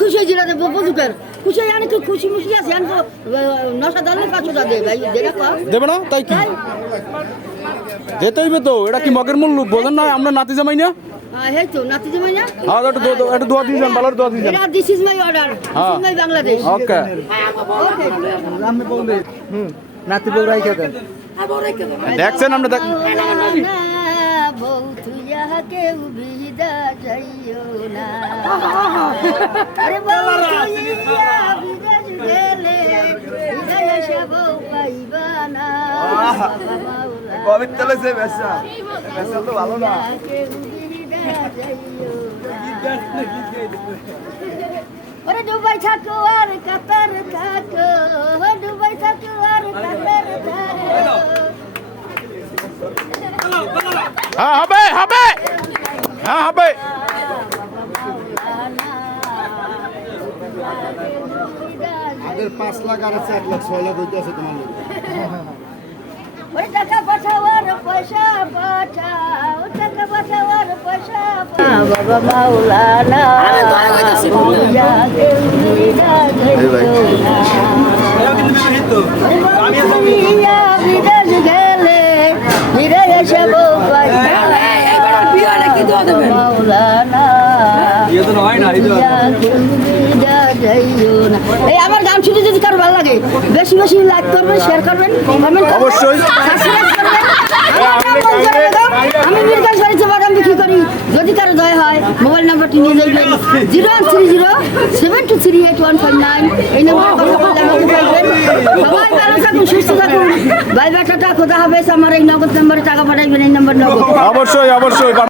খুশি হয়েছিল বুঝুকের খুশি জানি তুই খুশি মুশি আছে নশা দলে 500 টাকা দেবে দেবে না তাই কি যেতে হইবে তো এটা কি মগের মূল বোঝেন না আমরা নাতি জামাই না এই তো নাতি জামাই না হ্যাঁ একটু দোয়া দিয়ে যান ভালো দোয়া দিয়ে যান this is my order this is my Bangladesh okay আমি বলবে নাতি বউ রাইখা দেন দেখছেন আমরা বউ তুইয়া কেউ বিদা যাইও না আরে বউ তুইয়া বিদেশ গেলে বিদায় এসে বউ পাইবা না কবে চলেছে বেশা বেশা তো ভালো না কেউ বিদা যাইও ওরে দুবাই থাকো আর কাতার থাকো দুবাই থাকো আর কাতার থাকো হ্যাঁ হবে হবে হ্যাঁ হবে আমাদের 5 লাখ আর 4 লাখ 6 লাখ হইতে আছে তোমার ওরে টাকা পাঠাও আর পয়সা পাঠাও টাকা পাঠাও আর পয়সা পাঠাও বাবা মাওলানা বিদেশ গেলে ফিরে এসে বউ মাওলানা এই আমার গান শুনে যদি কারো ভালো লাগে বেশি বেশি লাইক করবেন শেয়ার করবেন অবশ্যই আমি মির্গাস বাড়িতে বাদাম বিক্রি করি যদি কারো দয়া হয় মোবাইল নাম্বারটি নিয়ে যাবেন 013072385159 এই নাম্বারে কথা বলতে পারবেন সবাই ভালো থাকুন সুস্থ থাকুন বাই বাই টাটা খোদা হাফেজ আমার এই নগদ নাম্বারে টাকা পাঠাবেন এই নাম্বার নগদ অবশ্যই